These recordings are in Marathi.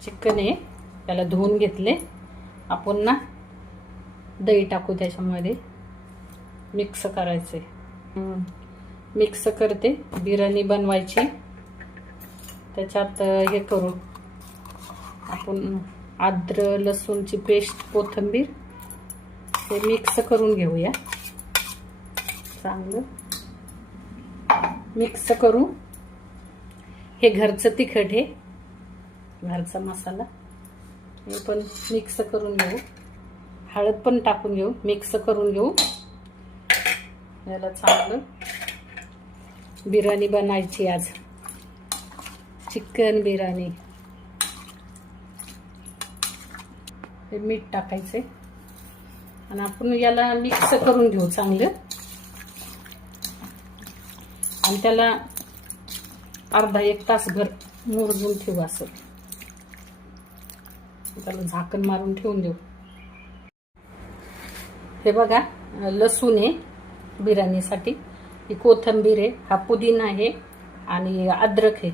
चिकन आहे त्याला धुवून घेतले. आपण ना दही टाकू त्याच्यामध्ये, मिक्स करायचे. मिक्स करते. बिर्याणी बनवायची. त्याच्यात हे करू आपण अद्रक लसूणची पेस्ट, कोथिंबीर हे मिक्स करून घेऊया. चांगलं मिक्स करू. हे घरचं तिखट आहे, घरचा मसाला, हे पण मिक्स करून घेऊ. हळद पण टाकून घेऊ, मिक्स करून घेऊ. याला चांगलं बिर्याणी बनायची आज, चिकन बिर्याणी. हे मीठ टाकायचे आणि आपण याला मिक्स करून घेऊ चांगलं. आणि त्याला अर्धा एक तासभर मुरजून ठेवू. असं त्याला झाकण मारून ठेवून देऊ. हे बघा, लसूण आहे बिर्याणीसाठी, ही कोथिंबीर आहे, हा पुदिना आहे आणि अद्रक आहे.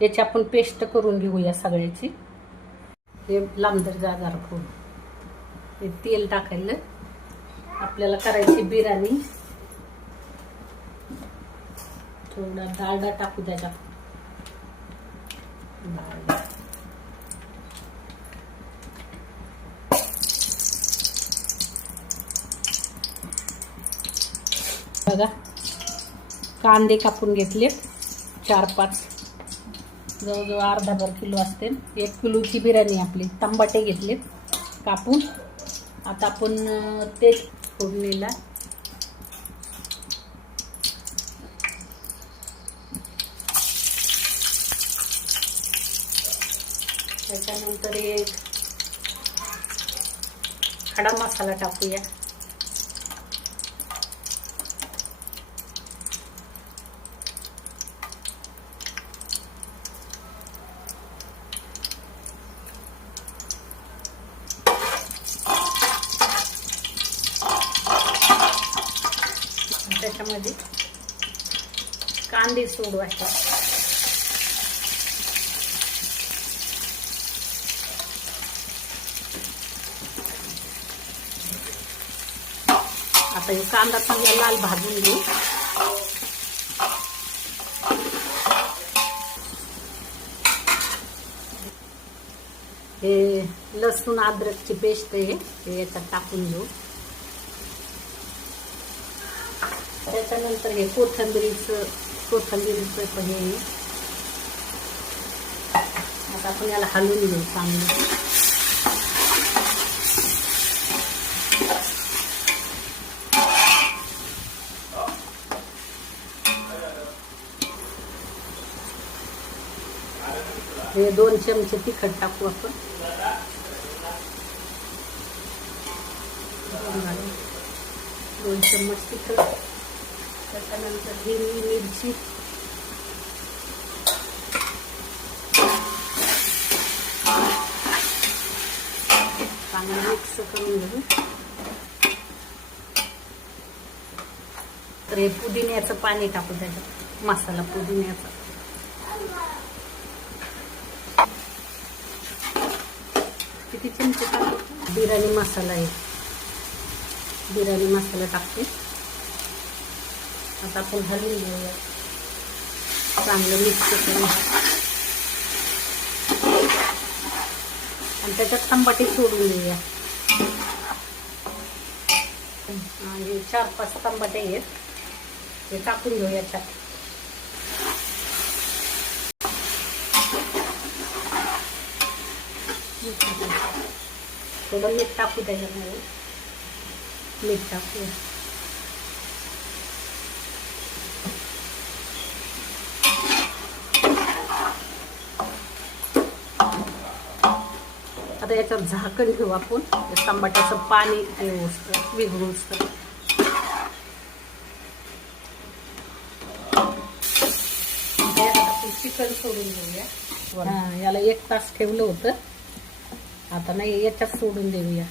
याची आपण पेस्ट करून घेऊया सगळ्याची. हे लांबदर जागा करून हे तेल टाकायला. आपल्याला करायची बिर्याणी. थोडा डालडा टाकू त्याच्यात. बघा, कांदे कापून घेतले 4-5, जवळजवळ अर्धाभर किलो असते. 1 किलोची बिर्याणी आपली. टमाटे घेतले कापून. आता आपण ते फोडणीला त्याच्यानंतर एक खडा मसाला टाकूया. त्याच्यामध्ये कांदे सोडवायचे. आता हे कांदा चांगला लाल भाजून घेऊ. हे लसूण अद्रकची पेस्ट आहे, हे याच्यात टाकून घेऊ. त्याच्यानंतर हे कोथिंबीरीचं पण हे आता आपण याला हलवून घेऊ चांगलं. हे 2 चमचे तिखट टाकू आपण. 2 चम्मच तिखट. त्याच्यानंतर हिरवी मिरची, चांगलं मिक्स करून घेऊ. तर हे पुदिन्याचं पाणी टाकू त्याच्यात, मसाला पुदिन्याचा. किती चमचे टाकू? बिर्याणी मसाला आहे, बिर्याणी मसाला टाकते. आता आपण हलवून घेऊया चांगलं मिक्स करून. आणि त्याच्यात टमाटे सोडून घेऊया. हे 4-5 टमाटे आहेत, हे टाकून घेऊ याच्यात. थोडं मीठ टाकू त्याच्यामध्ये, मीठ टाकूया. आता याच्यावर झाकण ठेवू आपण. टमाट्याचं पाणी विघळून चिकन सोडून घेऊया. याला 1 तास ठेवलं होतं, आता नाही याच्यात सोडून देऊया.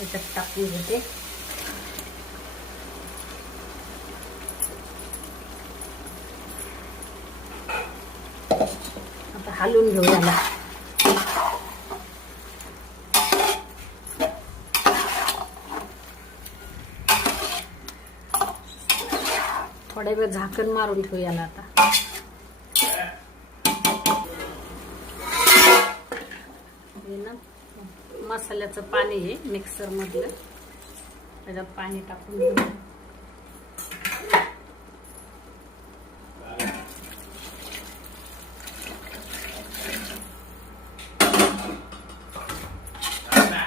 याच्यात टाकून घेते. आता हलवून घेऊ याला. थोड्या वेळ झाकण मारून ठेवूया आता. हे ना मसाल्याचं पाणी आहे मिक्सर मधलं, त्याच्यात पाणी टाकून घेऊ.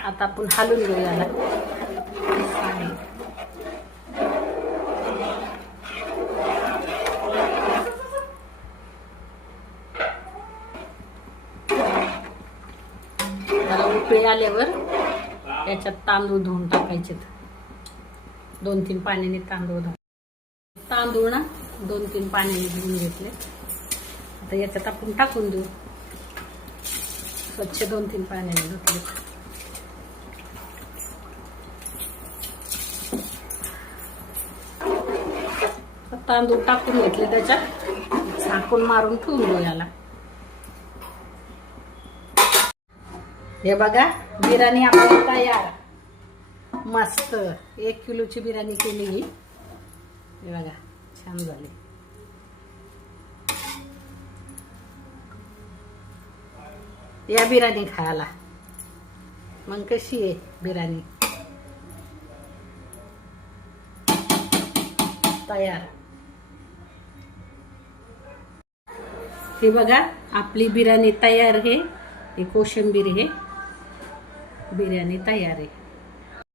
आता आपण हलवून घेऊ याला. उकळी आल्यावर त्याच्यात तांदूळ धुवून टाकायचे. 2-3 पाण्याने तांदूळ ना 2-3 पाण्याने धुवून घेतले. आता याच्यात आपण टाकून देऊ. स्वच्छ 2-3 पाण्याने धुतले. तांदूळ टाकून घेतले, त्याच्यात झाकून मारून ठेवून देऊ याला. हे बघा बिर्याणी आपली तयार. मस्त 1 किलोची बिर्याणी केली ही. हे बघा छान झाली. या बिर्याणी खायला. मग कशी आहे बिर्याणी तयार. हे बघा आपली बिर्याणी तयार आहे. कोशिंबीर आहे. बिर्याणी तयार आहे.